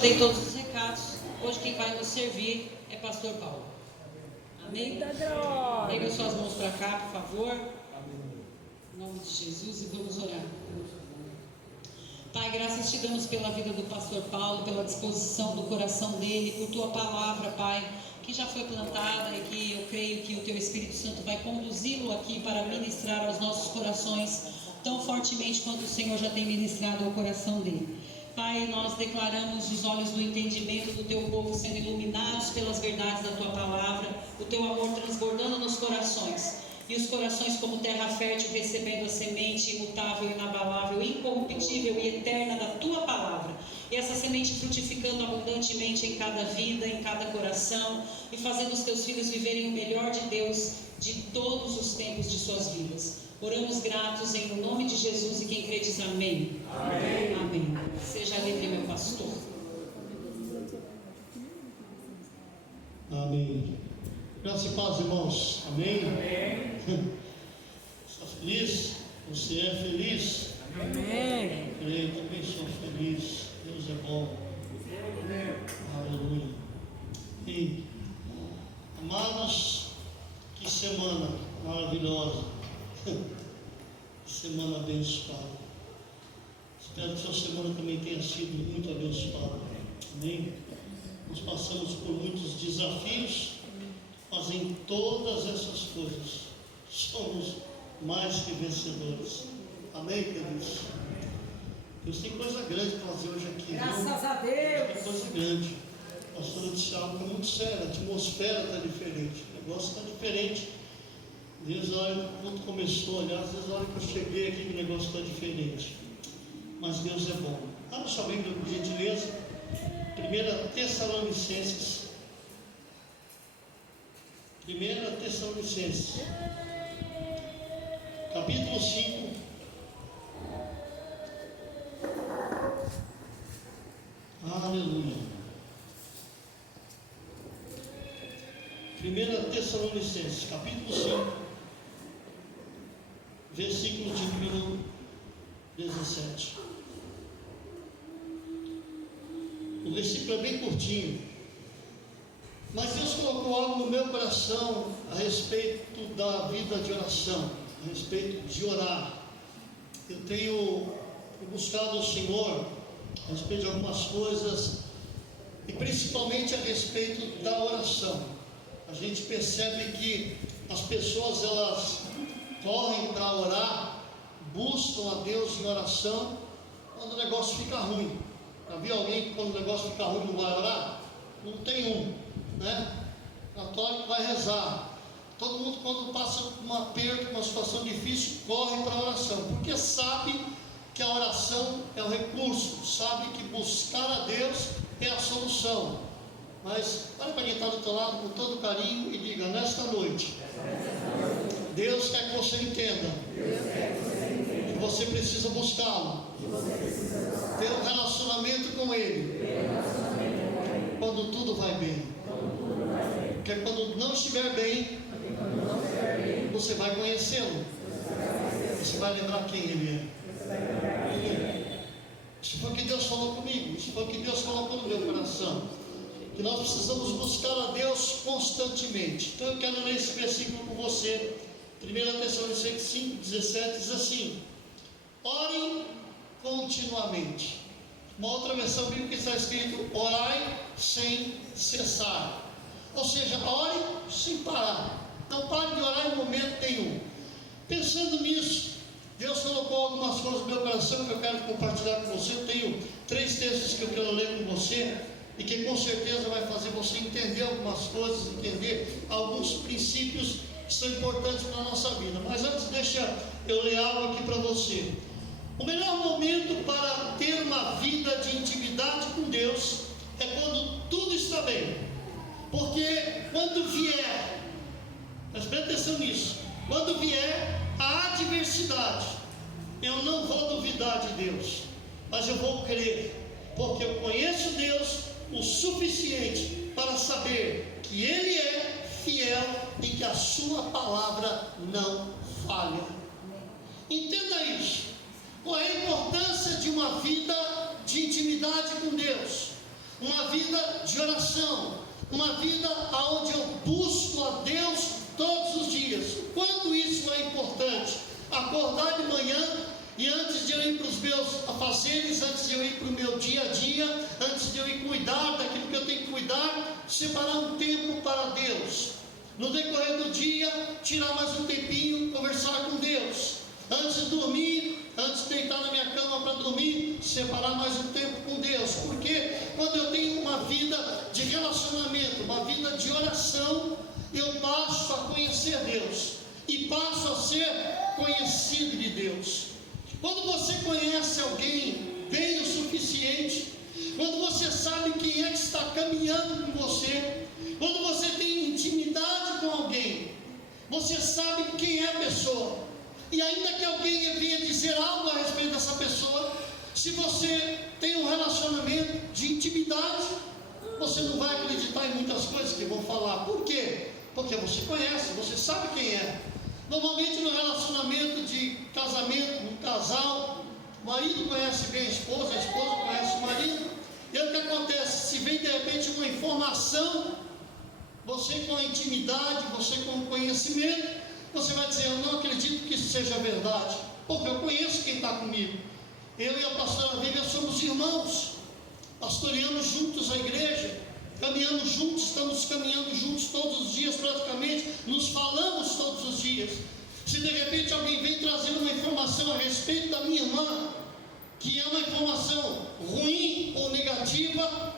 Dei todos os recados. Hoje quem vai nos servir é Pastor Paulo. Amém? Pega suas mãos para cá, por favor. Em nome de Jesus, e vamos orar. Pai, graças te damos pela vida do Pastor Paulo, pela disposição do coração dele, por tua palavra, Pai, que já foi plantada e que eu creio que o teu Espírito Santo vai conduzi-lo aqui para ministrar aos nossos corações tão fortemente quanto o Senhor já tem ministrado ao coração dele. Pai, nós declaramos os olhos do entendimento do teu povo sendo iluminados pelas verdades da tua palavra, o teu amor transbordando nos corações, e os corações como terra fértil recebendo a semente imutável, inabalável, incorruptível e eterna da tua palavra, e essa semente frutificando abundantemente em cada vida, em cada coração, e fazendo os teus filhos viverem o melhor de Deus de todos os tempos de suas vidas. Oramos gratos em nome de Jesus, e quem crê diz amém. Amém. Amém. Seja livre, meu pastor. Amém. Graças e paz, irmãos. Amém. Amém. Está feliz? Você é feliz? Amém. Eu também sou feliz. Deus é bom. Aleluia. E, amados, que semana maravilhosa. Que semana abençoada. Espero que sua semana também tenha sido muito abençoada. Amém? Nós passamos por muitos desafios, mas em todas essas coisas somos mais que vencedores. Amém, queridos? Deus tem coisa grande para fazer hoje aqui. Graças viu? a Deus. Tem coisa grande. A pastora disse algo que é muito sério. A atmosfera está diferente. O negócio está diferente. Desde a hora que o culto começou, aliás, desde a hora que eu cheguei aqui, o negócio está diferente. Mas Deus é bom. Abra sua Bíblia, por gentileza. 1 Tessalonicenses. 1 Tessalonicenses. Capítulo 5. Aleluia. 1 Tessalonicenses, capítulo 5. Versículo de número 17. O versículo é bem curtinho, mas Deus colocou algo no meu coração a respeito da vida de oração, a respeito de orar. Eu tenho buscado o Senhor a respeito de algumas coisas, e principalmente a respeito da oração. A gente percebe que as pessoas, elas correm para orar, buscam a Deus em oração quando o negócio fica ruim. Já viu alguém que quando o negócio fica ruim não vai orar? Não tem um, né? Católico vai rezar. Todo mundo, quando passa um aperto, uma situação difícil, corre para a oração, porque sabe que a oração é o recurso, sabe que buscar a Deus é a solução. Mas olha para quem está do teu lado com todo carinho e diga: nesta noite, Deus quer que você entenda que você precisa buscá-lo, ter um relacionamento com Ele quando tudo vai bem. Porque quando não estiver bem, você vai conhecê-lo, você vai lembrar quem Ele é. Isso foi o que Deus falou comigo, isso foi o que Deus colocou no meu coração, que nós precisamos buscar a Deus constantemente. Então eu quero ler esse versículo com você. 1 Tessalonicenses 5, 17 diz assim: orem continuamente. Uma outra versão bíblica está escrito: orai sem cessar. Ou seja, ore sem parar. Não pare de orar em momento nenhum. Pensando nisso, Deus colocou algumas coisas no meu coração que eu quero compartilhar com você. Eu tenho 3 textos que eu quero ler com você, e que com certeza vai fazer você entender algumas coisas, entender alguns princípios que são importantes para a nossa vida. Mas antes, deixa eu ler algo aqui para você. O melhor momento para ter uma vida de intimidade com Deus é quando tudo está bem. Porque quando vier, preste atenção nisso, quando vier a adversidade, eu não vou duvidar de Deus, mas eu vou crer, porque eu conheço Deus o suficiente para saber que Ele é fiel e que a sua palavra não falha. Entenda isso. Qual é a importância de uma vida de intimidade com Deus? de oração, uma vida onde eu busco a Deus todos os dias. O quanto isso é importante. Acordar de manhã e antes de eu ir para os meus afazeres, antes de eu ir para o meu dia a dia, antes de eu ir cuidar daquilo que eu tenho que cuidar, separar um tempo para Deus. No decorrer do dia, tirar mais um tempinho, conversar com Deus. Antes de dormir, antes de deitar na minha cama para dormir, separar mais um tempo com Deus. Porque quando eu tenho uma vida de relacionamento, uma vida de oração, eu passo a conhecer Deus e passo a ser conhecido de Deus. Quando você conhece alguém bem o suficiente, quando você sabe quem é que está caminhando com você, quando você tem intimidade com alguém, você sabe quem é a pessoa. E ainda que alguém venha dizer algo a respeito dessa pessoa, se você tem um relacionamento de intimidade, você não vai acreditar em muitas coisas que vão falar. Por quê? Porque você conhece, você sabe quem é. Normalmente no relacionamento de casamento, no casal, o marido conhece bem a esposa conhece o marido. E o que acontece? Se vem de repente uma informação, você com a intimidade, você com o conhecimento, você vai dizer: eu não acredito que isso seja verdade, porque eu conheço quem está comigo. Eu e a pastora Vivian somos irmãos, pastoreamos juntos a igreja, caminhamos juntos, estamos caminhando juntos todos os dias praticamente, nos falamos todos os dias. Se de repente alguém vem trazendo uma informação a respeito da minha irmã, que é uma informação ruim ou negativa,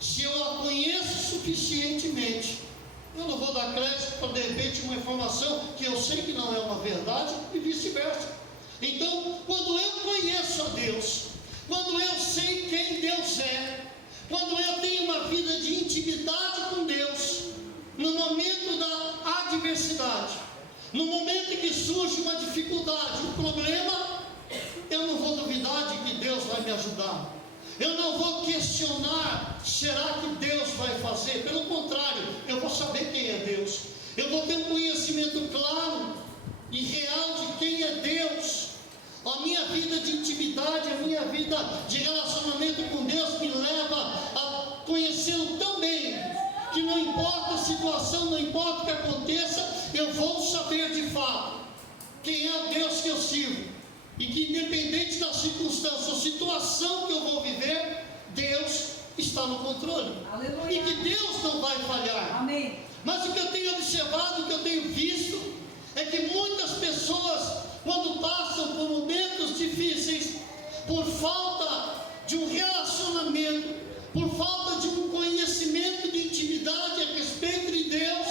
se eu a conheço suficientemente, eu não vou dar crédito para de repente uma informação que eu sei que não é uma verdade e vice-versa. Então, quando eu conheço a Deus, quando eu sei quem Deus é, quando eu tenho uma vida de intimidade com Deus, no momento da adversidade, no momento em que surge uma dificuldade, um problema, eu não vou duvidar de que Deus vai me ajudar. Eu não vou questionar, será que Deus vai fazer? Pelo contrário, eu vou saber quem é Deus. Eu vou ter um conhecimento claro e real de quem é Deus. A minha vida de intimidade, a minha vida de relacionamento com Deus me leva a conhecê-lo tão bem, que não importa a situação, não importa o que aconteça, eu vou saber de fato quem é o Deus que eu sirvo. E que independente da circunstância ou situação que eu vou viver, Deus está no controle. Aleluia. E que Deus não vai falhar. Amém. Mas o que eu tenho observado, o que eu tenho visto, é que muitas pessoas, quando passam por momentos difíceis, por falta de um relacionamento, por falta de um conhecimento de intimidade a respeito de Deus,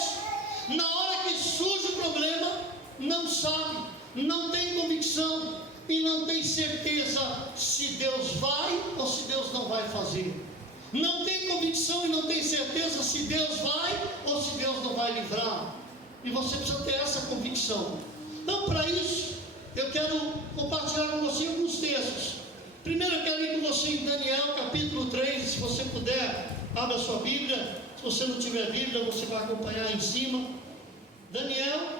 na hora que surge o problema, não sabe, não tem convicção e não tem certeza se Deus vai ou se Deus não vai fazer. Não tem convicção e não tem certeza se Deus vai ou se Deus não vai livrar. E você precisa ter essa convicção. Então, para isso, eu quero compartilhar com você alguns textos. Primeiro eu quero ir com você em Daniel capítulo 3, se você puder, abra a sua Bíblia. Se você não tiver Bíblia, você vai acompanhar em cima. Daniel,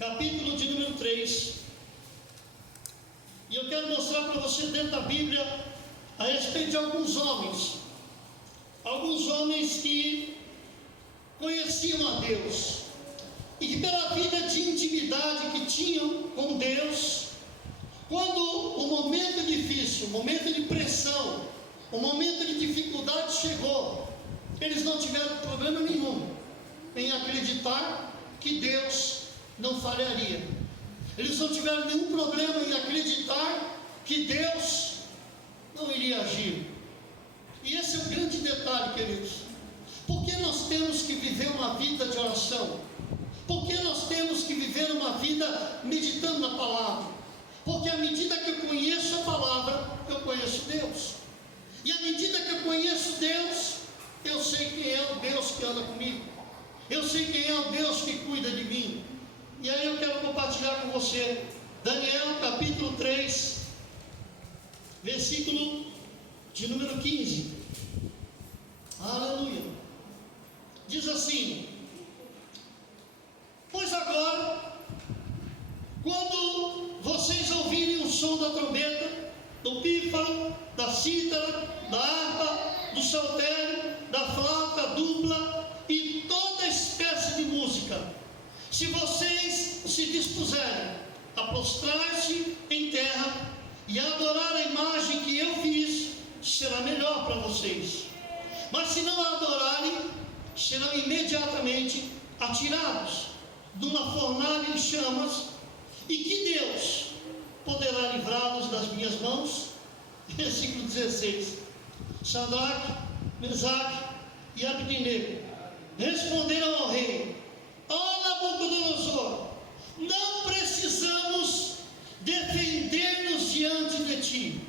capítulo de número 3. E eu quero mostrar para você dentro da Bíblia a respeito de alguns homens que conheciam a Deus, e que pela vida de intimidade que tinham com Deus, quando o momento difícil, o momento de pressão, o momento de dificuldade chegou, eles não tiveram problema nenhum em acreditar que Deus não falharia. Eles não tiveram nenhum problema em acreditar que Deus não iria agir. E esse é o grande detalhe, queridos. Por que nós temos que viver uma vida de oração? Por que nós temos que viver uma vida meditando na palavra? Porque à medida que eu conheço a palavra, eu conheço Deus. E à medida que eu conheço Deus, eu sei quem é o Deus que anda comigo. Eu sei quem é o Deus que cuida de mim. E aí eu quero compartilhar com você Daniel capítulo 3, versículo de número 15. Aleluia. Diz assim: pois agora, quando vocês ouvirem o som da trombeta, do pífaro, da cítara, da harpa, do saltério, se vocês se dispuserem a prostrar-se em terra e a adorar a imagem que eu fiz, será melhor para vocês. Mas se não a adorarem, serão imediatamente atirados numa fornalha em chamas, e que Deus poderá livrá-los das minhas mãos? Versículo 16. Sadraque, Mesaque e Abednego responderam ao rei: ó Nabucodonosor, não precisamos defender-nos diante de ti.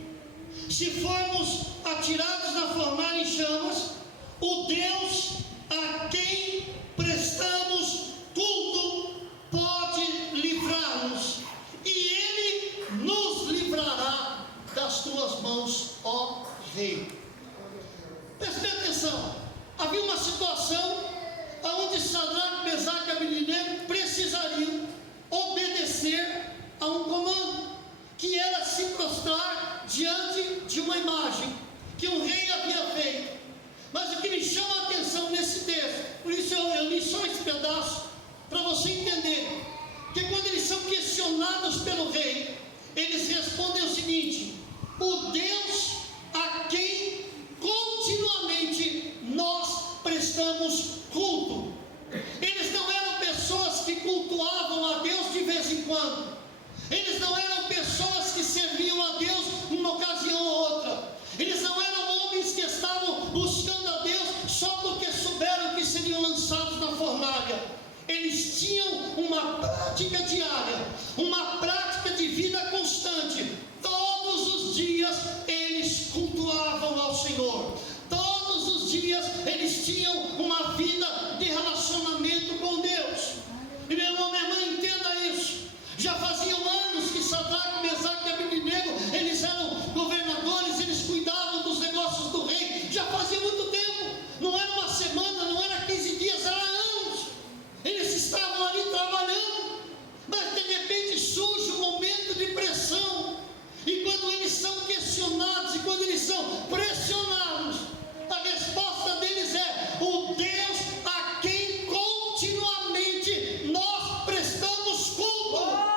Se formos atirados na fornalha em chamas, o Deus a quem prestamos culto pode livrar-nos, e Ele nos livrará das tuas mãos, ó rei. Preste atenção, havia uma situação onde Sadraque, Mesaque e Abednego precisariam obedecer a um comando, que era se prostrar diante de uma imagem que um rei havia feito. Mas o que me chama a atenção nesse texto, por isso eu li só esse pedaço, para você entender, que quando eles são questionados pelo rei, eles respondem o seguinte: o Deus a quem continuamente nós prestamos culto. Eles não eram pessoas que cultuavam a Deus de vez em quando, eles não eram pessoas que serviam a Deus numa ocasião ou outra, eles não eram homens que estavam buscando a Deus só porque souberam que seriam lançados na fornalha. Eles tinham uma prática diária, uma prática de vida constante. Todos os dias eles cultuavam ao Senhor, todos os dias eles tinham uma vida de relacionamento com Deus. E meu irmão, minha irmã, entenda isso. Já faziam anos que Sadraque, Mesaque e Abednego, eles eram governadores, eles cuidavam dos negócios do rei, já fazia muito tempo, não era uma semana, não era 15 dias, era anos. Eles estavam ali trabalhando, mas de repente surge um momento de pressão, e quando eles são questionados, e quando eles são pressionados, a resposta deles é: o Deus a quem continuamente nós prestamos culto.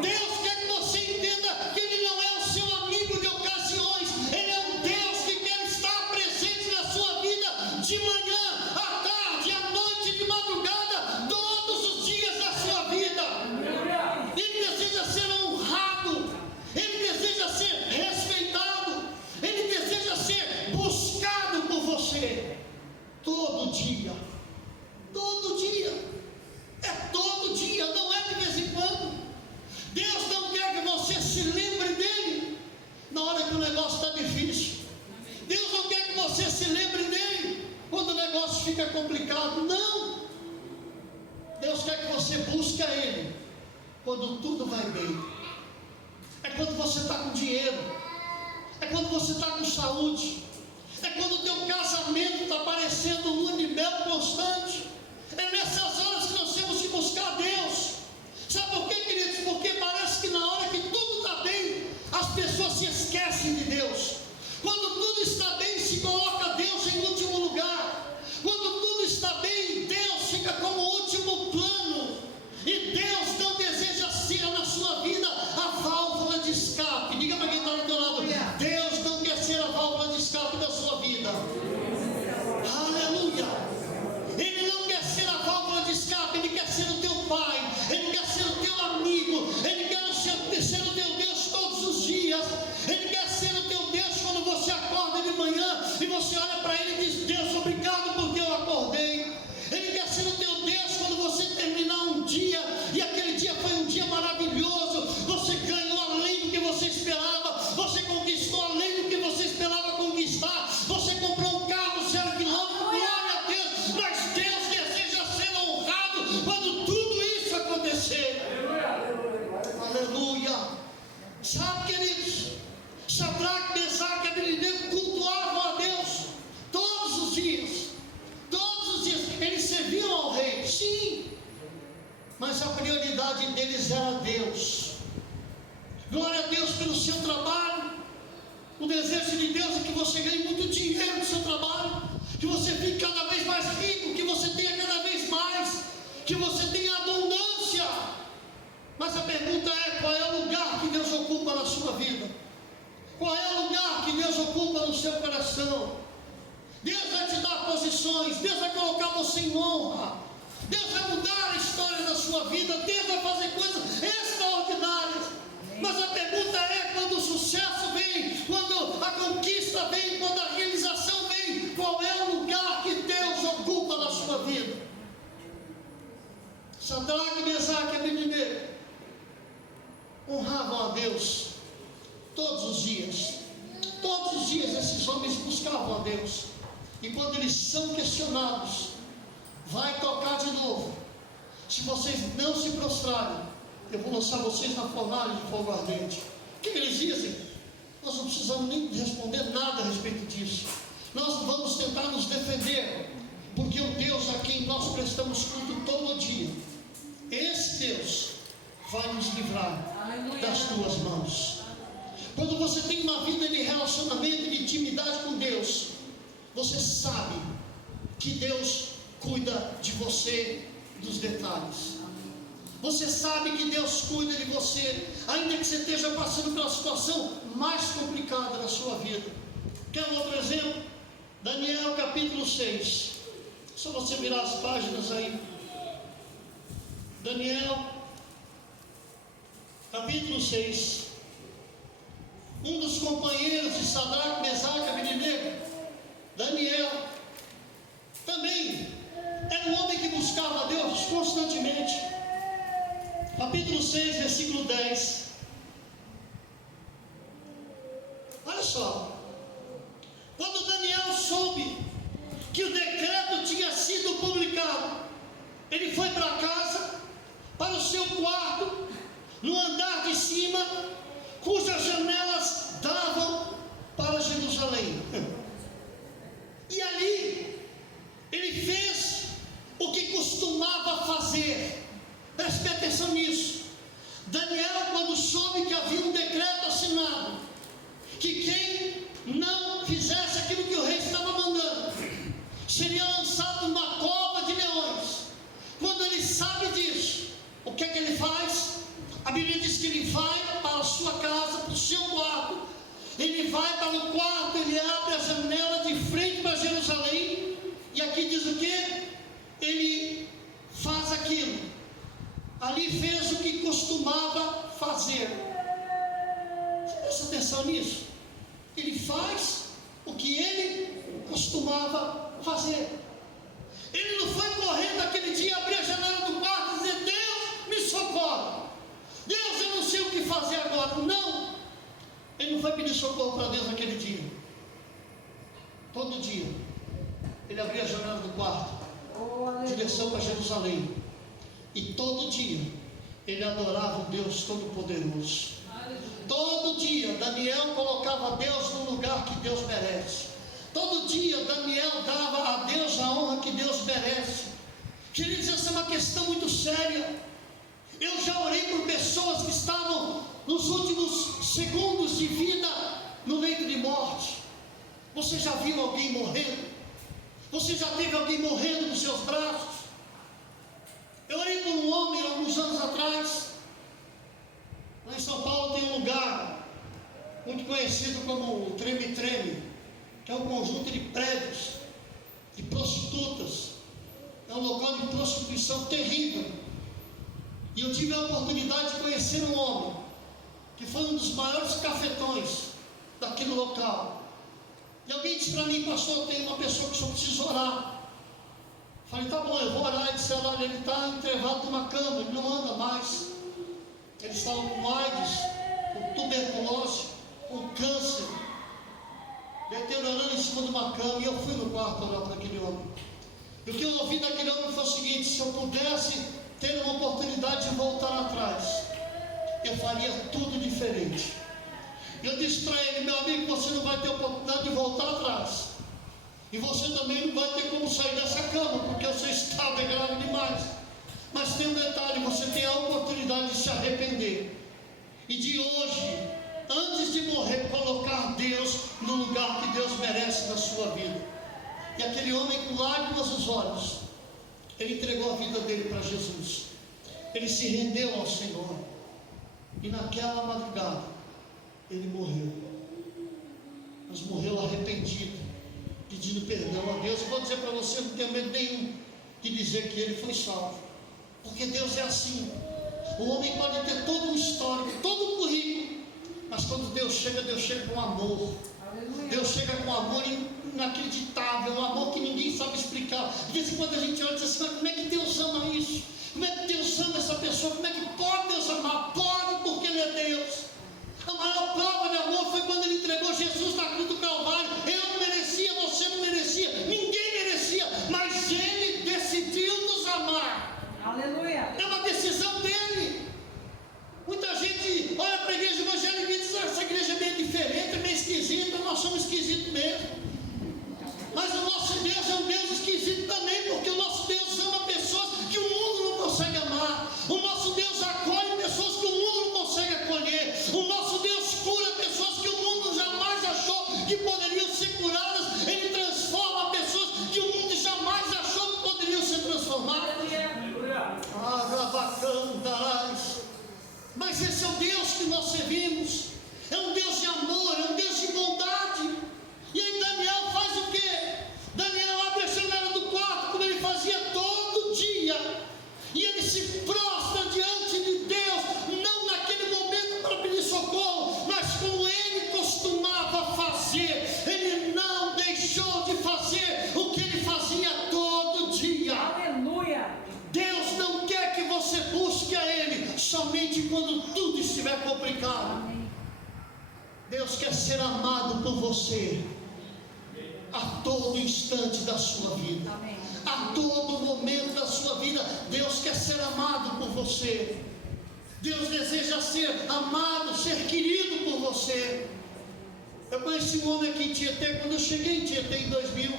Deus quer que você entenda que Ele não é o seu amigo de ocasiões, Ele é um Deus que quer estar presente na sua vida de manhã, à tarde, à noite, de madrugada, todos os dias da sua vida. Ele deseja ser honrado, Ele deseja ser respeitado, Ele deseja ser buscado por você todo dia, todo dia, é todo dia, não é de vez em quando. Deus não quer que você se lembre dele na hora que o negócio está difícil. Deus não quer que você se lembre dele quando o negócio fica complicado. Não. Deus quer que você busque a Ele quando tudo vai bem. É quando você está com dinheiro, é quando você está com saúde, é quando o teu casamento está parecendo um lua de mel constante. É nessas horas que nós temos que buscar a Deus. Sabe por quê, queridos? Porque parece que na hora que tudo está bem, as pessoas se esquecem de Deus. Quando tudo está bem, se coloca Deus em último lugar. Quando tudo está bem, Deus fica como último plano. E Deus não deseja ser na sua vida a válvula de escape. Diga para quem está do teu lado: Deus não quer ser a válvula de escape da sua vida. Aleluia. Ele não quer ser a válvula de escape, Ele quer ser o teu Pai, Ele quer ser o teu amigo, Ele quer ser o teu Deus todos os dias, Ele quer ser o teu Deus quando você acorda de manhã e você olha para Ele e diz: Deus, obrigado porque eu acordei. Ele quer ser o teu Deus quando você terminar um dia e aquele dia foi um dia maravilhoso, você ganhou além do que você esperava, você conquistou além do que você esperava conquistar, você comprou um carro 0 quilômetros, glória a Deus, mas Deus deseja ser honrado quando tudo isso acontecer. Aleluia. Sabe, queridos, Sadraque, Mesaque e Abednego cultuavam a Deus todos os dias. Todos os dias eles serviam ao rei, sim, mas a prioridade deles era Deus. Glória a Deus pelo seu trabalho. O desejo de Deus é que você ganhe muito dinheiro no seu trabalho, que você fique cada vez mais rico, que você tenha cada vez mais, que você tenha abundância. Deus vai te dar posições, Deus vai colocar você em honra, Deus vai mudar a história da sua vida, Deus vai fazer coisas extraordinárias. Mas a pergunta é: quando o sucesso vem, quando a conquista vem, quando a realização vem, qual é o lugar que Deus ocupa na sua vida? Sadraque, Mesaque e Abednego honravam a Deus todos os dias. Todos os dias esses homens buscavam a Deus. E quando eles são questionados, vai tocar de novo. Se vocês não se prostrarem, eu vou lançar vocês na fornalha de fogo ardente. O que eles dizem? Nós não precisamos nem responder nada a respeito disso. Nós vamos tentar nos defender, porque o Deus a quem nós prestamos culto todo dia, esse Deus vai nos livrar das tuas mãos. Quando você tem uma vida de relacionamento e de intimidade com Deus, você sabe que Deus cuida de você dos detalhes. Você sabe que Deus cuida de você, ainda que você esteja passando pela situação mais complicada da sua vida. Quer um outro exemplo? Daniel capítulo 6. Só você virar as páginas aí. Daniel capítulo 6. Um dos companheiros de Sadraque, Mesaque e Abednego, Daniel, também era um homem que buscava a Deus constantemente. Capítulo 6, versículo 10. Olha só. Quando Daniel soube que o decreto tinha sido publicado, ele foi para casa, para o seu quarto, no andar de cima, cujas janelas davam para Jerusalém. E ali ele fez o que costumava fazer. Preste atenção nisso. Daniel, quando soube que havia um decreto assinado, que quem não fizesse aquilo que o rei estava mandando, seria lançado numa cova de leões. Quando ele sabe disso, o que é que ele faz? A Bíblia diz que ele vai para a sua casa, para o seu quarto. Ele vai para o quarto, ele abre a janela de frente para Jerusalém. E aqui diz o que? Ele faz aquilo. Ali fez o que costumava fazer. Você presta atenção nisso? Ele faz o que ele costumava fazer. Ele não foi correndo aquele dia, abrir a janela do quarto e dizer: Deus, me socorre. Deus, eu não sei o que fazer agora. Não. Ele não foi pedir socorro para Deus naquele dia. Todo dia ele abria a janela do quarto, direção para Jerusalém. E todo dia ele adorava o Deus Todo-Poderoso. Todo dia Daniel colocava Deus no lugar que Deus merece. Todo dia Daniel dava a Deus a honra que Deus merece. Queridos, essa é uma questão muito séria. Eu já orei por pessoas que estavam nos últimos segundos de vida no leito de morte. Você já viu alguém morrendo? Você já teve alguém morrendo nos seus braços? Eu orei por um homem alguns anos atrás. Lá em São Paulo tem um lugar muito conhecido como o Treme-Treme, que é um conjunto de prédios, de prostitutas. É um local de prostituição terrível. E eu tive a oportunidade de conhecer um homem que foi um dos maiores cafetões daquele local. E alguém disse para mim: pastor, tem uma pessoa que só precisa orar. Falei: tá bom, eu vou orar. Ele disse: olha, ele está entrevado numa cama, ele não anda mais. Ele estava com AIDS, com tuberculose, com câncer, deteriorando em cima de uma cama. E eu fui no quarto orar para aquele homem. E o que eu ouvi daquele homem foi o seguinte: se eu pudesse ter uma oportunidade de voltar atrás, eu faria tudo diferente. Eu disse para ele: meu amigo, você não vai ter oportunidade de voltar atrás, e você também não vai ter como sair dessa cama, porque o seu estado é grave demais. Mas tem um detalhe: você tem a oportunidade de se arrepender, e de hoje, antes de morrer, colocar Deus no lugar que Deus merece na sua vida. E aquele homem, com lágrimas nos olhos, ele entregou a vida dele para Jesus. Ele se rendeu ao Senhor. E naquela madrugada ele morreu. Mas morreu arrependido, pedindo perdão Deus. Eu vou dizer para você, não tenho medo nenhum de dizer que ele foi salvo, porque Deus é assim. O homem pode ter todo um histórico, todo um currículo, mas quando Deus chega com amor. Deus chega com amor inacreditável, um amor que ninguém sabe explicar. De vez em quando a gente olha e diz assim, mas como é que Deus ama isso? Como é que Deus ama essa pessoa? Como é que pode Deus amar? Pode, porque Ele é Deus. A maior prova de amor foi quando Ele entregou Jesus na cruz do Calvário. Eu não merecia, você não merecia, ninguém merecia, mas Ele decidiu nos amar. Aleluia. É uma decisão dEle. Muita gente olha para a igreja evangélica e diz, essa igreja é meio diferente, é meio esquisita, nós somos esquisitos mesmo. Mas o nosso Deus é um Deus esquisito também, porque o nosso Deus ama pessoas que o mundo não consegue amar. O nosso Deus acolhe pessoas que o mundo não consegue acolher. O nosso Deus cura pessoas que o mundo jamais achou que poderiam ser curadas. Ele transforma pessoas que o mundo jamais achou que poderiam ser transformadas. Mas esse é o Deus que nós servimos. É um Deus de amor, é um Deus de bondade. E aí Daniel faz o quê? Daniel abre a janela do quarto, como ele fazia todo dia, e ele se prostra diante de Deus, não naquele momento para pedir socorro, mas como ele costumava fazer. Ele não deixou de fazer o que ele fazia todo dia. Aleluia. Deus não quer que você busque a Ele somente quando tudo estiver complicado. Amém. Deus quer ser amado por você a todo instante da sua vida. Amém. A todo momento da sua vida, Deus quer ser amado por você. Deus deseja ser amado, ser querido por você. Eu conheci um homem aqui em Tietê, quando eu cheguei em Tietê em 2000.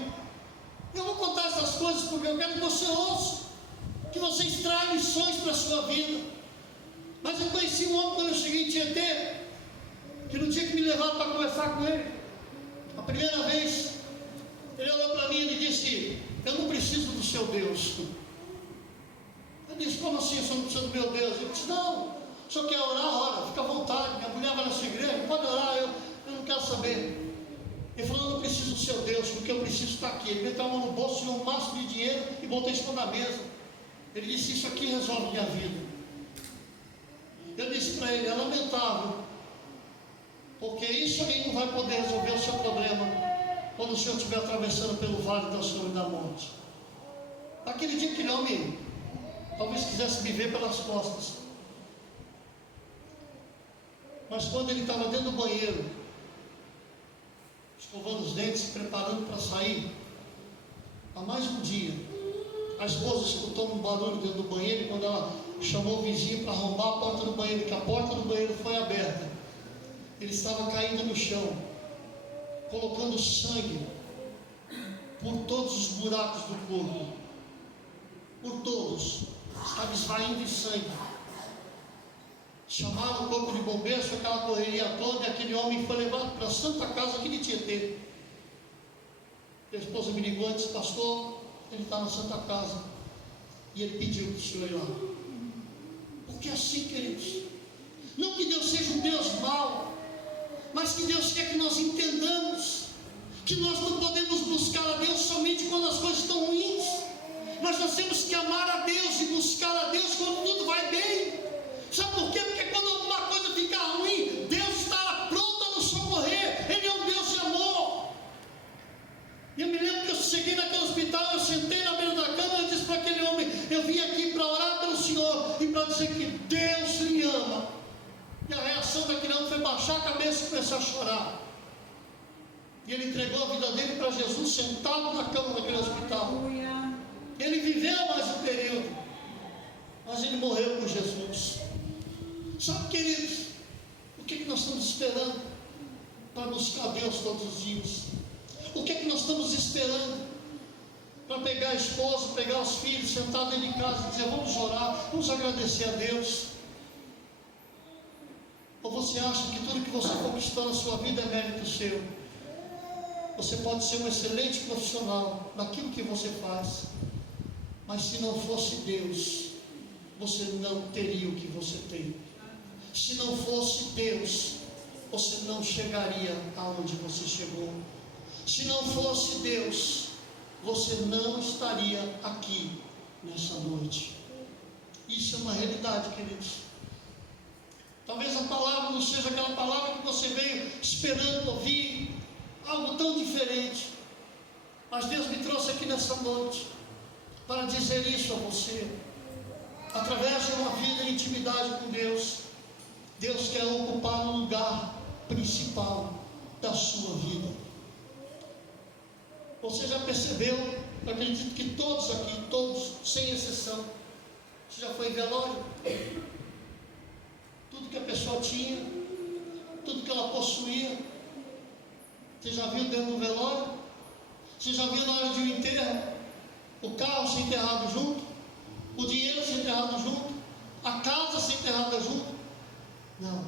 Eu vou contar essas coisas porque eu quero que você ouça, que você extraia lições para a sua vida. Mas eu conheci um homem quando eu cheguei em Tietê, que no dia que me levaram para conversar com ele, a primeira vez, ele olhou para mim e ele disse, eu não preciso do seu Deus. Eu disse, como assim, o senhor não precisa do meu Deus? Ele disse, não, o senhor quer orar, ora, fica à vontade, minha mulher vai nessa igreja, pode orar, eu não quero saber. Ele falou, eu não preciso do seu Deus, porque eu preciso estar aqui. Ele meteu a mão no bolso, tirou um máximo de dinheiro e botou isso na mesa. Ele disse, isso aqui resolve minha vida. Eu disse para ele, é lamentável, porque isso aí não vai poder resolver o seu problema quando o senhor estiver atravessando pelo vale da sombra e da morte. Naquele dia aquele homem talvez quisesse me ver pelas costas, mas quando ele estava dentro do banheiro, escovando os dentes, se preparando para sair, há mais um dia, a esposa escutou um barulho dentro do banheiro, e quando ela chamou o vizinho para arrombar a porta do banheiro, que a porta do banheiro foi aberta, ele estava caído no chão, colocando sangue por todos os buracos do corpo, por todos, estava esvaindo em sangue. Chamaram o corpo de bombeiros, foi aquela correria toda, e aquele homem foi levado para a Santa Casa aqui de Tietê. A esposa me ligou e disse, pastor, ele está na Santa Casa, e ele pediu para o senhor ir lá. Porque assim, queridos, não que Deus seja um Deus mau, mas que Deus quer que nós entendamos que nós não podemos buscar a Deus somente quando as coisas estão ruins, mas nós temos que amar a Deus e buscar a Deus quando tudo vai bem. Sabe por quê? Porque quando alguma coisa fica ruim, Deus está pronto a nos socorrer. Ele é um Deus de amor. E eu me lembro que eu cheguei naquele hospital, eu sentei na beira da cama e disse para aquele homem, eu vim aqui para orar pelo senhor e para dizer que Deus lhe ama. E a reação daquele homem foi baixar a cabeça e começar a chorar. E ele entregou a vida dele para Jesus, sentado na cama daquele hospital. Ele viveu mais um período, mas ele morreu com Jesus. Sabe, queridos, o que nós estamos esperando para buscar Deus todos os dias? O que nós estamos esperando para pegar a esposa, pegar os filhos, sentar dentro de casa e dizer, vamos orar, vamos agradecer a Deus? Ou você acha que tudo que você conquistou na sua vida é mérito seu? Você pode ser um excelente profissional naquilo que você faz, mas se não fosse Deus, você não teria o que você tem. Se não fosse Deus, você não chegaria aonde você chegou. Se não fosse Deus, você não estaria aqui nessa noite. Isso é uma realidade, queridos. Talvez a palavra não seja aquela palavra que você veio esperando ouvir, algo tão diferente. Mas Deus me trouxe aqui nessa noite para dizer isso a você. Através de uma vida em intimidade com Deus, Deus quer ocupar o lugar principal da sua vida. Você já percebeu? Eu acredito que todos aqui, todos, sem exceção, você já foi em velório? Tudo que a pessoa tinha, tudo que ela possuía, você já viu dentro do velório? Você já viu na hora de um enterro, o carro ser enterrado junto, o dinheiro ser enterrado junto, a casa ser enterrada junto? Não.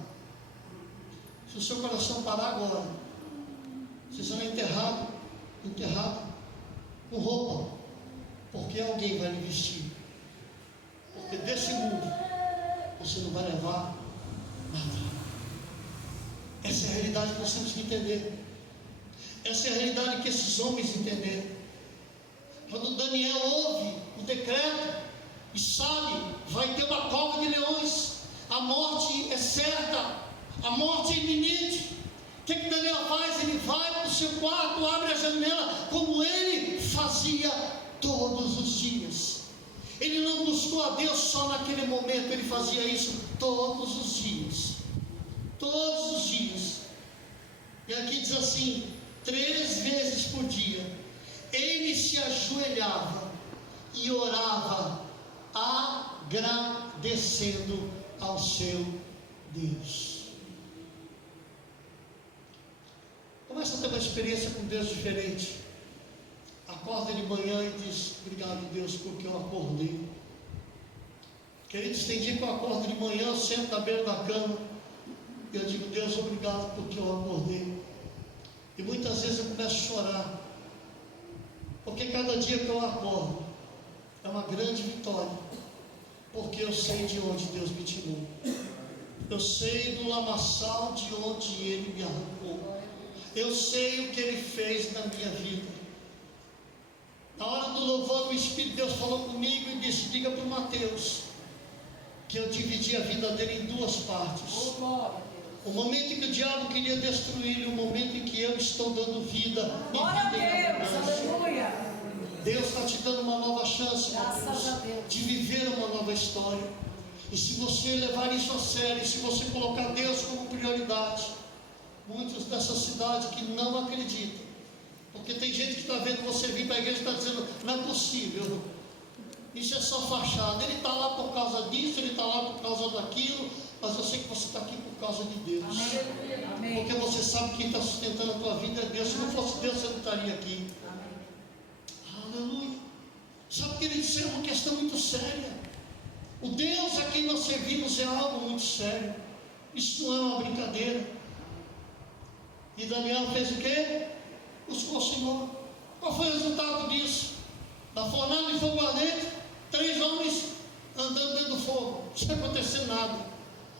Se o seu coração parar agora, você será enterrado com roupa, porque alguém vai lhe vestir. Porque desse mundo você não vai levar nada. Essa é a realidade que nós temos que entender. Essa é a realidade que esses homens entenderam. Quando Daniel ouve o decreto e sabe, vai ter uma cova de leões, a morte é certa, a morte é iminente. O que Daniel faz? Ele vai para o seu quarto, abre a janela, como ele fazia todos os dias. Ele não buscou a Deus só naquele momento, ele fazia isso todos os dias. Todos os dias. E aqui diz assim: 3 vezes por dia, ele se ajoelhava e orava, agradecendo ao seu Deus. Começa a ter uma experiência com Deus diferente. Acorda de manhã e diz: obrigado, Deus, porque eu acordei. Queridos, tem dia que eu acordo de manhã, eu sento na beira da cama e eu digo: Deus, obrigado porque eu acordei. E muitas vezes eu começo a chorar, porque cada dia que eu acordo é uma grande vitória, porque eu sei de onde Deus me tirou. Eu sei do lamaçal de onde Ele me arrancou. Eu sei o que Ele fez na minha vida. Na hora do louvor, o Espírito de Deus falou comigo e disse: diga para o Mateus que eu dividi a vida dele em 2 partes. O momento em que o diabo queria destruir, e o momento em que eu estou dando vida. Glória a Deus, aleluia. Deus está te dando uma nova chance, Mateus, de viver uma nova história. E se você levar isso a sério, se você colocar Deus como prioridade, muitos dessa cidade que não acreditam, porque tem gente que está vendo você vir para a igreja e está dizendo: não é possível, isso é só fachada, ele está lá por causa disso, ele está lá por causa daquilo, mas eu sei que você está aqui por causa de Deus. Amém. Porque você sabe que quem está sustentando a tua vida é Deus. Se não fosse Deus, você não estaria aqui. Amém. Aleluia. Sabe, querido, isso é uma questão muito séria. O Deus a quem nós servimos é algo muito sério. Isso não é uma brincadeira. E Daniel fez o quê? Buscou o Senhor. Qual foi o resultado disso? Da fornalha de fogo ardente, 3 homens andando dentro do fogo, sem acontecer nada.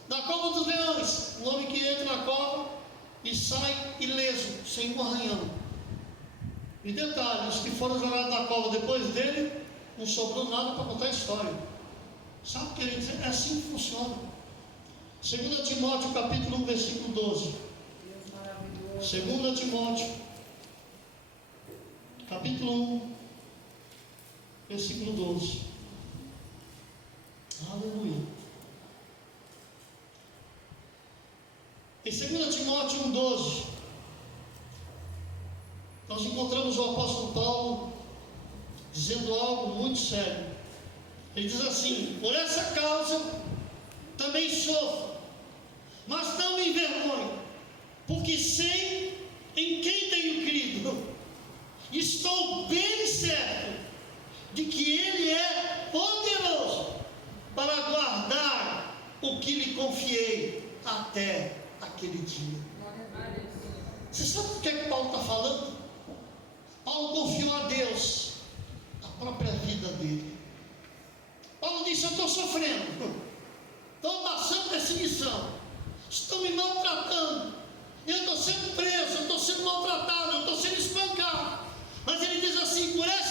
Na cova dos leões, um homem que entra na cova e sai ileso, sem um arranhão. E detalhe, os que foram jogados na cova depois dele, não sobrou nada para contar a história. Sabe o que ele diz? É assim que funciona. 2 Timóteo capítulo 1, versículo 12. 2 Timóteo capítulo 1, versículo 12. Aleluia. Em 2 Timóteo 1,12, nós encontramos o apóstolo Paulo dizendo algo muito sério. Ele diz assim: por essa causa também sofro, mas não me envergonho, porque sei em quem tenho crido. Estou bem certo de que Ele é poderoso para guardar o que lhe confiei até aquele dia. Você sabe o que é que Paulo está falando? Paulo confiou a Deus a própria vida dele. Paulo disse: eu estou sofrendo, estou passando perseguição, estão me maltratando, eu estou sendo preso, eu estou sendo maltratado, eu estou sendo espancado. Mas ele diz assim: por essa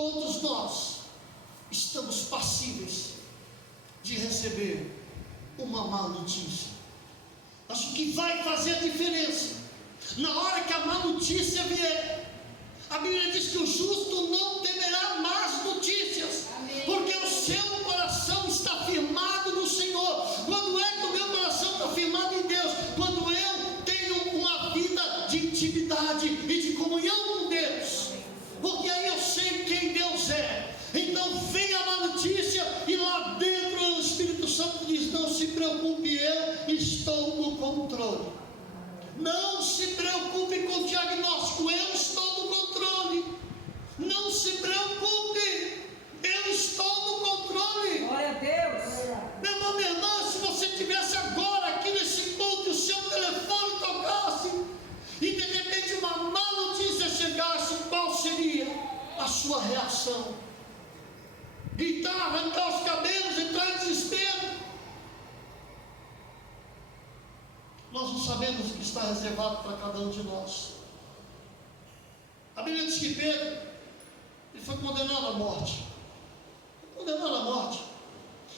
todos nós estamos passíveis de receber uma má notícia. Acho que vai fazer a diferença. Na hora que a má notícia vier, a Bíblia diz que o justo não temerá más notícias, porque o seu coração está firmado no Senhor. Quando é que o meu coração está firmado em Deus? Quando eu tenho uma vida de intimidade e de comunhão com Deus, porque aí eu sei quem Deus é. Então vem a má notícia e lá dentro o Espírito Santo diz: não se preocupe, eu estou no controle. Não se preocupe com o diagnóstico, eu estou no controle. Não se preocupe, eu estou no controle. Glória a Deus. Meu irmão, minha irmã, se você estivesse agora aqui nesse culto e o seu telefone tocasse e de repente uma má notícia chegasse, qual seria a sua reação? Gritar, arrancar os cabelos, entrar em desespero? Nós não sabemos o que está reservado para cada um de nós. A Bíblia diz que Pedro, ele foi condenado à morte. Condenado à morte.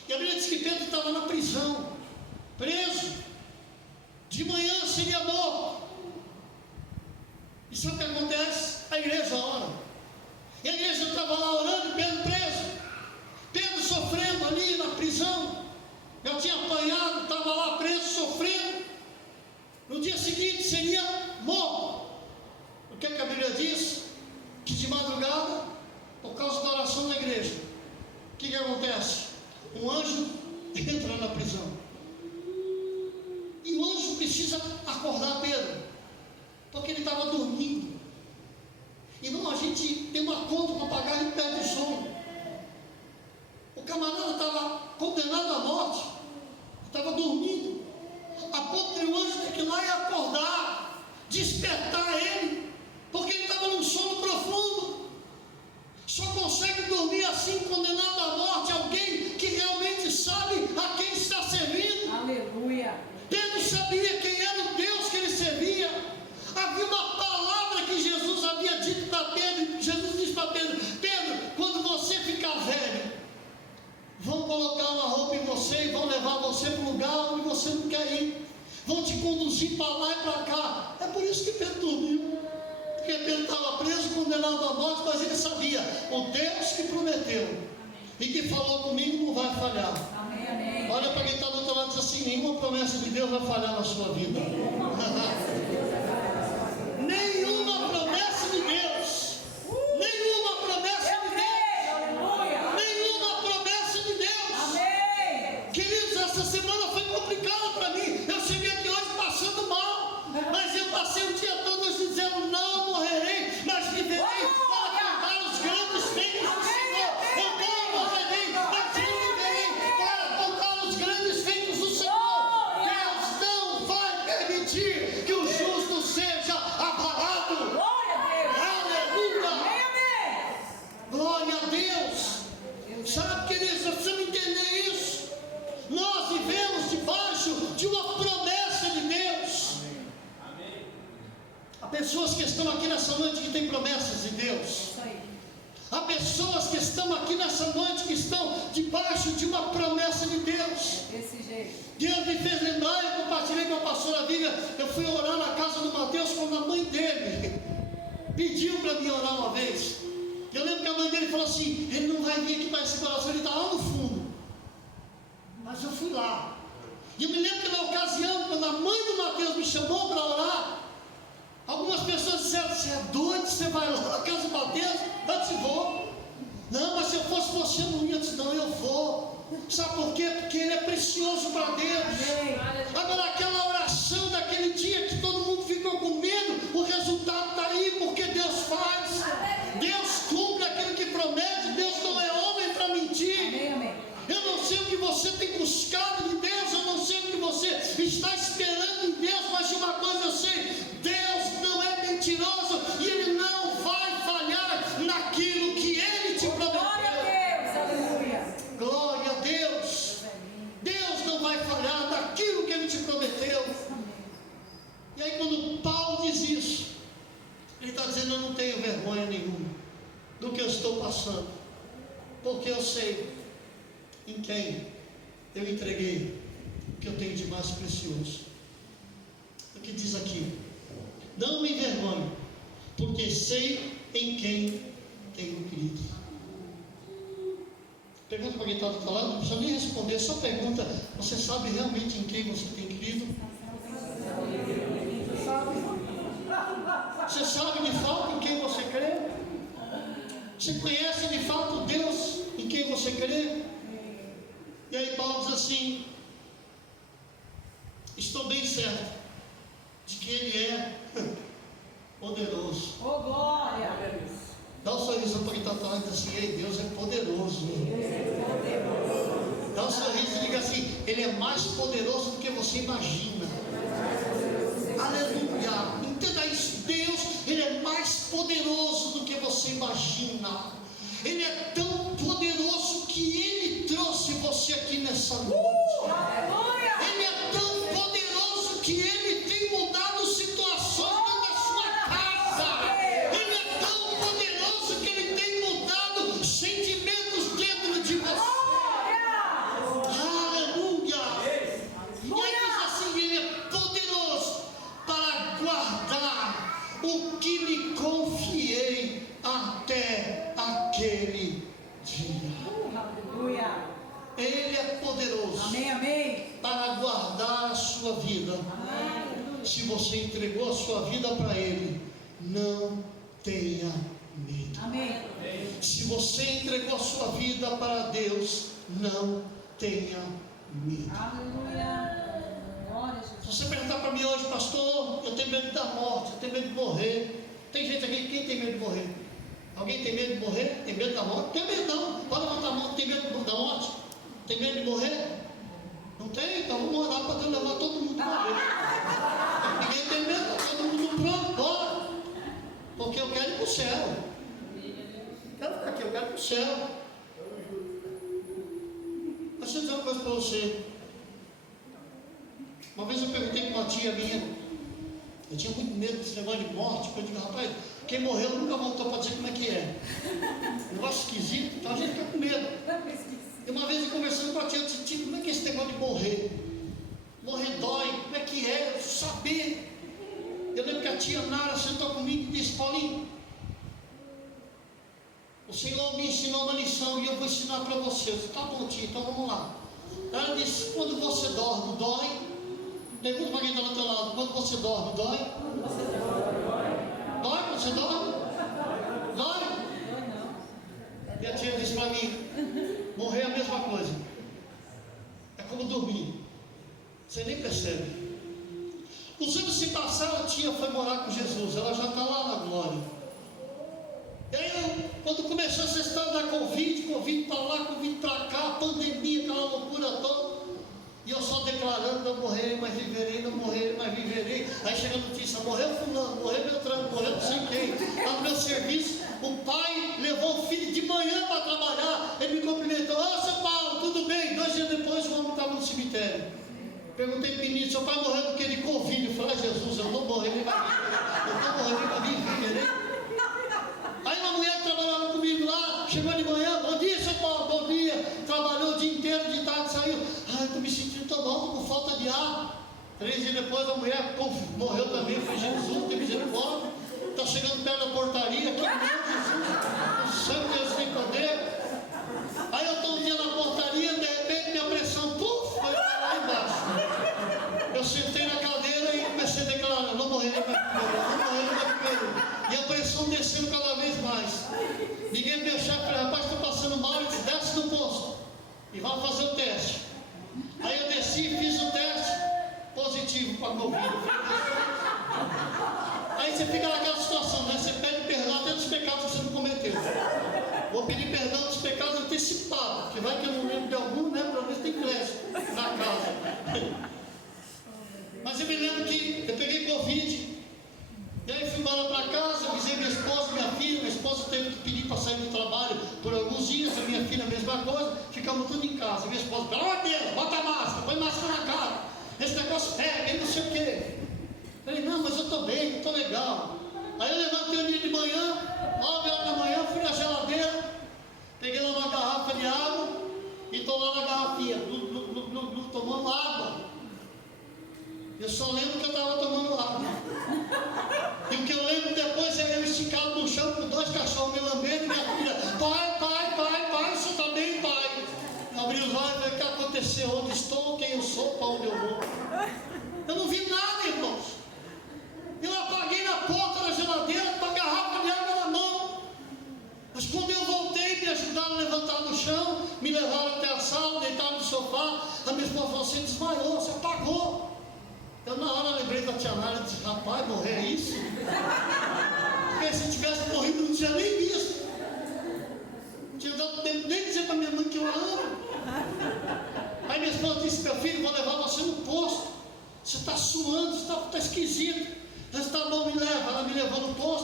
E a Bíblia diz que Pedro estava na prisão, preso. De manhã seria morto. E sabe o que acontece? A igreja ora. E a igreja estava lá orando e Pedro preso. Pedro sofrendo ali na prisão. Eu tinha apanhado, estava lá preso, sofrendo. No dia seguinte seria morto. O que a Bíblia diz? Que de madrugada, por causa da oração da igreja, o que acontece? Um anjo entra na prisão. E o anjo precisa acordar Pedro, porque ele estava dormindo. Irmão, a gente tem uma conta para pagar e perde o sono. O camarada estava condenado à morte, estava dormindo, a ponto de o anjo ter que ir lá e acordar, despertar ele, porque ele estava num sono profundo. Só consegue dormir assim, condenado à morte, alguém que realmente sabe a quem está servindo. Aleluia. Pedro sabia quem era o Deus que ele servia. Havia uma palavra que Jesus havia dito para Pedro. Jesus disse para Pedro: Pedro, quando você ficar velho, vão colocar uma roupa em você e vão levar você para um lugar onde você não quer ir. Vão te conduzir para lá e para cá. É por isso que Pedro dormiu. Porque Pedro estava preso, condenado à morte, mas ele sabia: o Deus que prometeu e que falou comigo não vai falhar. Amém, amém. Olha para quem está do outro lado e diz assim: nenhuma promessa de Deus vai falhar na sua vida. Nenhuma promessa de Deus. Nenhuma promessa de Deus. Aleluia. Nenhuma promessa de Deus. Amém. Queridos, essa semana foi complicada para mim. Eu cheguei aqui hoje passando mal, mas eu passei o dia todo hoje dizendo: não morrerei, mas viverei para contar os grandes feitos do Senhor. Eu não morrerei, mas eu viverei para contar os grandes feitos do Senhor. Deus não vai permitir que o justo seja abalado. Glória a Deus. Aleluia. Amém, amém. Glória a Deus. Sabe, queridos, nós precisamos entender isso. Nós vivemos debaixo de uma promessa de Deus. Há pessoas que estão aqui nessa noite que têm promessas de Deus. Isso aí. Há pessoas que estão aqui nessa noite que estão debaixo de uma promessa de Deus. Desse jeito. Deus me fez lembrar, eu compartilhei com a pastora Vivian. Eu fui orar na casa do Mateus quando a mãe dele pediu para mim orar uma vez. Eu lembro que a mãe dele falou assim: ele não vai vir aqui para esse coração, ele está lá no fundo. Mas eu fui lá. E eu me lembro que na ocasião, quando a mãe do Mateus me chamou para orar, algumas pessoas disseram: você é doido, você vai lá na casa do Mateus? Eu disse: vou. Não, mas se eu fosse você, não ia. Eu disse: não, eu vou. Sabe por quê? Porque ele é precioso para Deus. Amém. Agora, aquela oração daquele dia que todo mundo ficou com medo, o resultado está aí, porque Deus faz. Deus cumpre aquilo que promete. Deus não é homem para mentir. Amém, amém. Eu não sei o que você tem buscado de Deus, eu não sei o que você está esperando em Deus, mas de uma coisa eu sei: Deus não é mentiroso e Ele não vai falhar naquilo que Ele te prometeu. Glória a Deus. Aleluia. Glória a Deus. Deus não vai falhar naquilo que Ele te prometeu. E aí, quando Paulo diz isso, ele está dizendo: eu não tenho vergonha nenhuma. do que eu estou passando, porque eu sei em quem eu entreguei o que eu tenho de mais precioso. O que diz aqui: não me envergonhe, porque sei em quem tenho crido. Pergunta para quem está do outro lado, não precisa nem responder, só pergunta: você sabe realmente em quem você tem crido? Você sabe de fato em quem você crê? Você conhece de fato Deus em quem você crê? E aí Paulo diz assim: estou bem certo de que Ele é poderoso. Oh, glória! Dá um sorriso para quem está falando assim: ei, Deus é poderoso. Dá um sorriso e diga assim: Ele é mais poderoso do que você imagina. Aleluia! Entenda isso: Deus, Ele é mais poderoso do que você imagina. Ele é tão poderoso que Ele trouxe você aqui nessa noite. Aleluia! Ele é tão poderoso que Ele tem mudado situações dentro da sua casa. Ele é tão poderoso que Ele tem mudado sentimentos dentro de você. Aleluia! E aí diz assim: Ele é poderoso para guardar o que lhe confiei até aquele dia. Aleluia! Ele é poderoso Amém, amém. para guardar a sua vida. Se você entregou a sua vida para Ele, não tenha medo. Amém. Se você entregou a sua vida para Deus, não tenha medo. Aleluia. Glória a Se Jesus. você perguntar para mim hoje: pastor, eu tenho medo da morte, eu tenho medo de morrer. Tem gente aqui, quem tem medo de morrer? Alguém tem medo de morrer? Tem medo da morte? Tem medo não. Pode levantar a mão. Tem medo da morte? Tem medo de morrer? Não tem? Então vamos orar para Deus levar todo mundo para morrer. Ninguém tem medo, tá todo mundo pronto, bora. Porque eu quero ir para o céu. Quero ficar aqui, eu quero ir para o céu. Mas deixa eu dizer uma coisa para você. Uma vez eu perguntei para uma tia minha, eu tinha muito medo desse negócio de morte, porque eu digo: rapaz, quem morreu nunca voltou para dizer como é que é. Um negócio esquisito, então a gente fica com medo. E uma vez eu conversando com a tia, eu disse: tia, como é que é esse negócio de morrer? Morrer dói, como é que é? Eu preciso saber. Eu lembro que a tia Nara sentou comigo e disse: Paulinho, o Senhor me ensinou uma lição e eu vou ensinar para você. Eu disse: tá bom, tia, então vamos lá. Ela disse: quando você dorme, dói? Pergunta para quem está do teu lado: quando você dorme, dói? Dói quando você dorme? Dói? E a tia disse para mim: morrer é a mesma coisa. É como dormir. Você nem percebe. Os anos se passaram, a tia foi morar com Jesus. Ela já está lá na glória. E aí, quando começou essa história da Covid para lá, Covid para cá, pandemia, aquela loucura toda, e eu só declarando: não morrerei, mas viverei, não morrerei, mas viverei. Aí chega a notícia: morreu fulano, morreu Beltrano, morreu não sei quem. Lá no meu serviço, o pai levou o filho de manhã para trabalhar. Ele me cumprimentou: ô seu Paulo, tudo bem? 2 dias depois o homem estava no cemitério. Perguntei para o menino: seu pai morreu do que? De Covid. Eu falei: Jesus, eu não morri, nem para eu não morri para viver. Aí uma mulher que trabalhava comigo lá, chegou de manhã: bom dia, seu Paulo, bom dia. Trabalhou o dia inteiro, de tarde saiu: ai, estou me sentindo tão mal, estou com falta de ar. 3 dias depois a mulher morreu também. Eu falei: Jesus, tem misericórdia. Está chegando perto da portaria, aqui, meu Jesus, o sangue Deus tem poder. Aí eu estou um dia na portaria, de repente minha pressão, puf, foi lá embaixo. Eu sentei na cadeira e comecei a declarar: não morrerei mais primeiro, não morrerei mais primeiro. E a pressão descendo cada vez mais. Ninguém me deixava. Eu falei: rapaz, estou passando mal. Ele disse: desce no posto e vai fazer o teste. Aí eu desci e fiz o teste, positivo para a Covid. Aí você fica naquela situação, né? Você pede perdão até dos pecados que você não cometeu. Vou pedir perdão dos pecados antecipados, porque vai que eu não lembro de algum, né? Pelo menos tem crédito na casa. Mas eu me lembro que eu peguei Covid. E aí fui embora para casa, avisei minha esposa e minha filha. Minha esposa teve que pedir para sair do trabalho por alguns dias, a minha filha a mesma coisa. Ficamos tudo em casa. Minha esposa: pelo amor de Deus, bota a máscara, põe máscara na cara. Esse negócio pega, e não sei o quê. Eu falei: não, mas eu estou bem, eu estou legal. Aí eu levantei um dia de manhã, 9 horas da manhã, fui na geladeira.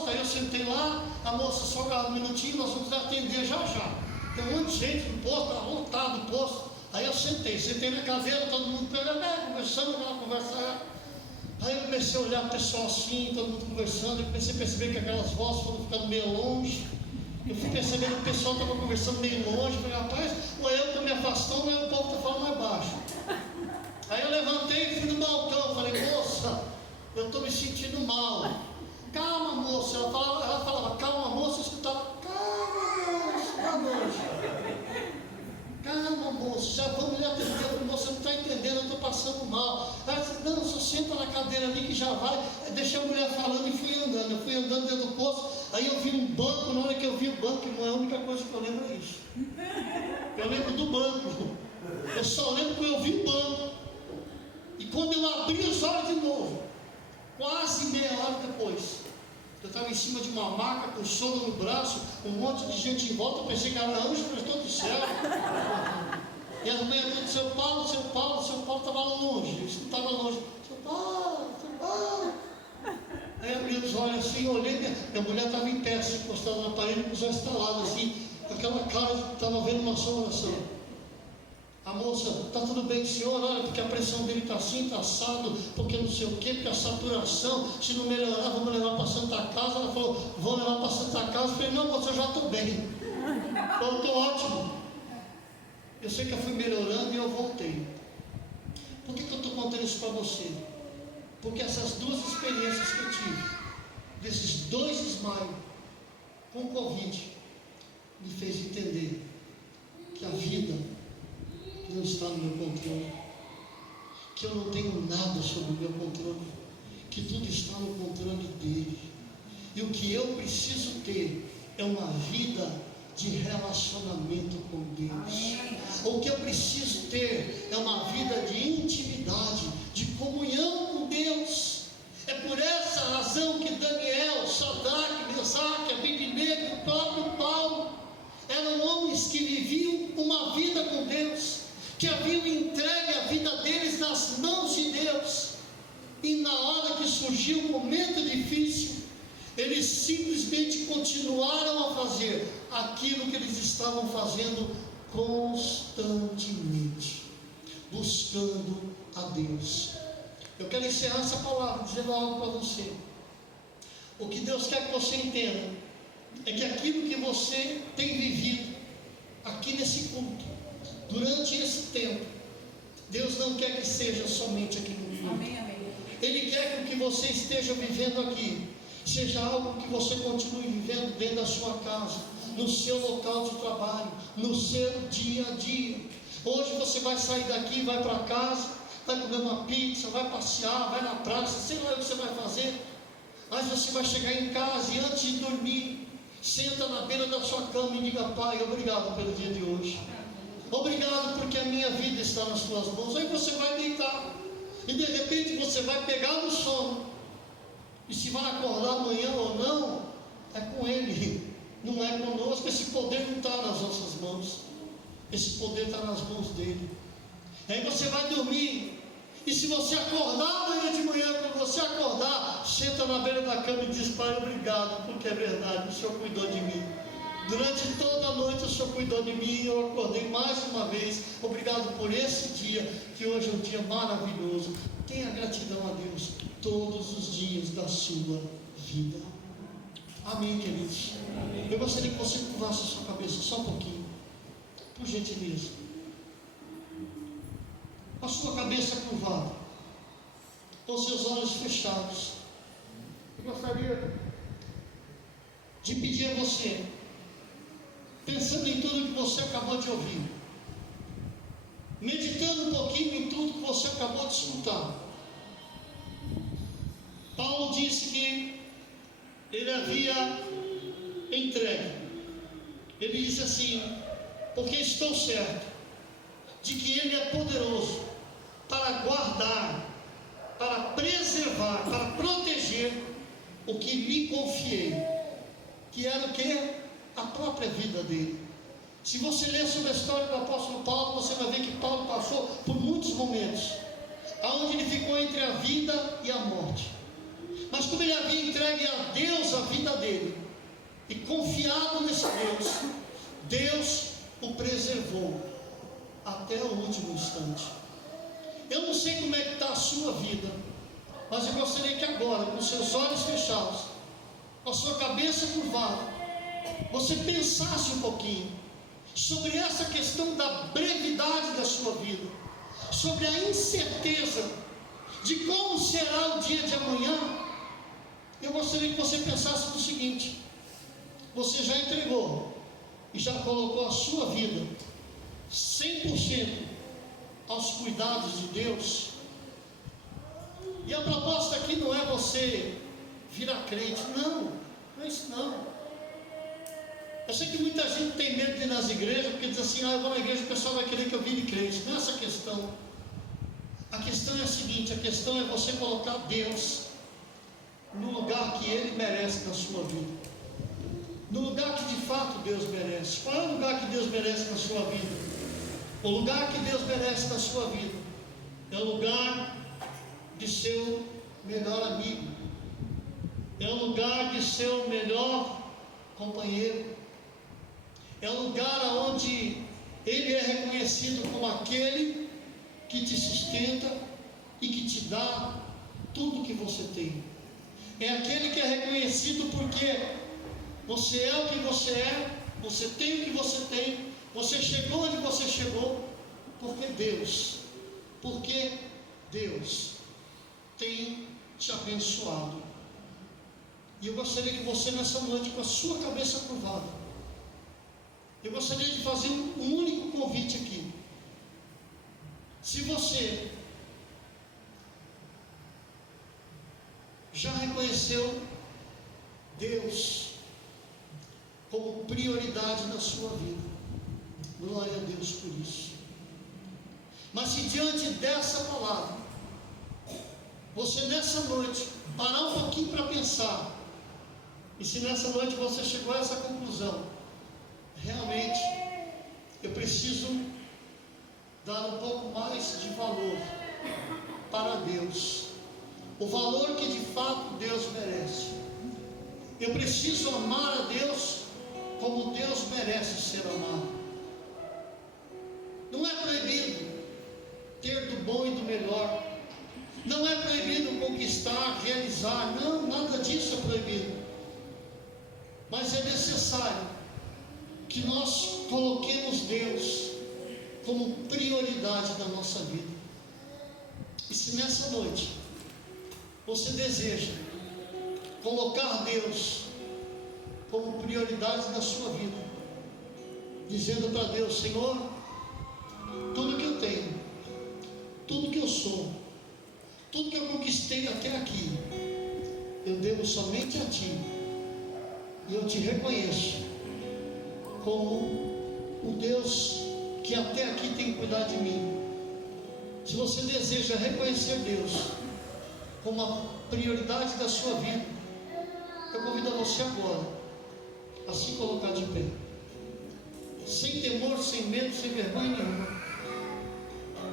Aí eu sentei lá, a moça só um minutinho, nós vamos atender já já. Tem um monte de gente no posto, tá lotado o posto. Aí eu sentei na cadeira, todo mundo conversando, aquela conversa. Aí eu comecei a olhar o pessoal assim, todo mundo conversando, eu comecei a perceber que aquelas vozes foram ficando meio longe. Eu fui percebendo que o pessoal estava conversando meio longe, falei, rapaz, ou eu estou me afastando, ou o povo está falando mais baixo. Aí eu levantei e fui no balcão, falei, moça, eu estou me sentindo mal. Calma, moça. Ela falava, calma, moça, eu escutava, calma, moça, boa noite. Calma, moça, já vamos lhe atender. Moça, não está entendendo, eu estou passando mal. Ela disse, não, só senta na cadeira ali que já vai. Deixei a mulher falando e fui andando. Eu fui andando dentro do posto. Aí eu vi um banco. Na hora que eu vi o banco, não é a única coisa que eu lembro é isso. Eu lembro do banco. Eu só lembro que eu vi o banco. E quando eu abri os olhos de novo, quase meia hora depois, eu estava em cima de uma maca com sono no braço, um monte de gente em volta, eu pensei que era anjo, mas todo do céu. E as mulheres todas, seu Paulo estava longe, eu escutava longe, seu Paulo. Aí abri os olhos assim, olhei, minha mulher estava em pé, assim, encostada na parede, com os olhos estalados, assim, com aquela cara que estava vendo uma assombração. A moça, está tudo bem, senhor? Olha, porque a pressão dele está assim, está assado, porque não sei o quê, porque a saturação, se não melhorar, vamos levar para a Santa Casa. Ela falou, vão levar para a Santa Casa. Eu falei, não, moça, eu já estou bem. Eu estou ótimo. Eu sei que eu fui melhorando e eu voltei. Por que eu estou contando isso para você? Porque essas duas experiências que eu tive, desses 2 desmaios com Covid, me fez entender que a vida não está no meu controle, que eu não tenho nada sobre o meu controle, que tudo está no controle dele. E o que eu preciso ter é uma vida de relacionamento com Deus. O que eu preciso ter é uma vida de intimidade, de comunhão com Deus. É por essa razão que Daniel, Sadraque, Mesaque, Abednego, o próprio Paulo eram homens que viviam uma vida com Deus, que haviam entregue a vida deles nas mãos de Deus, e na hora que surgiu um momento difícil, eles simplesmente continuaram a fazer aquilo que eles estavam fazendo constantemente, buscando a Deus. Eu quero encerrar essa palavra dizendo algo para você. O que Deus quer que você entenda é que aquilo que você tem vivido aqui nesse culto, durante esse tempo, Deus não quer que seja somente aqui no culto. Amém, amém. Ele quer que o que você esteja vivendo aqui seja algo que você continue vivendo dentro da sua casa, no seu local de trabalho, no seu dia a dia. Hoje você vai sair daqui, vai para casa, vai comer uma pizza, vai passear, vai na praça, sei lá o que você vai fazer, mas você vai chegar em casa e antes de dormir, senta na beira da sua cama e diga, Pai, obrigado pelo dia de hoje. Obrigado porque a minha vida está nas tuas mãos. Aí você vai deitar e de repente você vai pegar no sono, e se vai acordar amanhã ou não, é com Ele, não é conosco. Esse poder não está nas nossas mãos, esse poder está nas mãos dele. Aí você vai dormir, e se você acordar amanhã de manhã, quando você acordar, senta na beira da cama e diz, Pai, obrigado, porque é verdade, o Senhor cuidou de mim. Durante toda a noite o Senhor cuidou de mim e eu acordei mais uma vez. Obrigado por esse dia, que hoje é um dia maravilhoso. Tenha gratidão a Deus todos os dias da sua vida. Amém, queridos? Eu gostaria que você curvasse a sua cabeça só um pouquinho, por gentileza. Com a sua cabeça curvada, com seus olhos fechados, eu gostaria de pedir a você, pensando em tudo que você acabou de ouvir, meditando um pouquinho em tudo que você acabou de escutar. Paulo disse que ele havia entregue. Ele disse assim, porque estou certo de que Ele é poderoso para guardar, para preservar, para proteger o que lhe confiei, que era o que? A própria vida dele. Se você ler sobre a história do apóstolo Paulo, você vai ver que Paulo passou por muitos momentos, onde ele ficou entre a vida e a morte. Mas como ele havia entregue a Deus a vida dele, e confiado nesse Deus, Deus o preservou até o último instante. Eu não sei como é que está a sua vida, mas eu gostaria que agora, com seus olhos fechados, com a sua cabeça curvada, você pensasse um pouquinho sobre essa questão da brevidade da sua vida, sobre a incerteza de como será o dia de amanhã. Eu gostaria que você pensasse no seguinte: você já entregou e já colocou a sua vida 100% aos cuidados de Deus? E a proposta aqui não é você virar crente, não é isso não. Eu sei que muita gente tem medo de ir nas igrejas, porque diz assim: eu vou na igreja, o pessoal vai querer que eu vire crente. Não é essa a questão. A questão é a seguinte: a questão é você colocar Deus no lugar que Ele merece na sua vida, no lugar que de fato Deus merece. Qual é o lugar que Deus merece na sua vida? O lugar que Deus merece na sua vida é o lugar de seu melhor amigo, é o lugar de seu melhor companheiro, é o lugar onde Ele é reconhecido como aquele que te sustenta e que te dá tudo que você tem. É aquele que é reconhecido porque você é o que você é, você tem o que você tem, você chegou onde você chegou, porque Deus tem te abençoado. E eu gostaria que você nessa noite, com a sua cabeça curvada, eu gostaria de fazer um único convite aqui. Se você já reconheceu Deus como prioridade na sua vida, glória a Deus por isso. Mas se diante dessa palavra, você nessa noite parar um pouquinho para pensar, e se nessa noite você chegou a essa conclusão: realmente eu preciso dar um pouco mais de valor para Deus, o valor que de fato Deus merece. Eu preciso amar a Deus como Deus merece ser amado. Não é proibido ter do bom e do melhor, não é proibido conquistar, realizar, não, nada disso é proibido, mas é necessário que nós coloquemos Deus como prioridade da nossa vida. E se nessa noite você deseja colocar Deus como prioridade da sua vida, dizendo para Deus: Senhor, tudo que eu tenho, tudo que eu sou, tudo que eu conquistei até aqui, eu devo somente a Ti, e eu Te reconheço como o Deus que até aqui tem cuidado de mim. Se você deseja reconhecer Deus como a prioridade da sua vida, eu convido a você agora a se colocar de pé, sem temor, sem medo, sem vergonha nenhuma.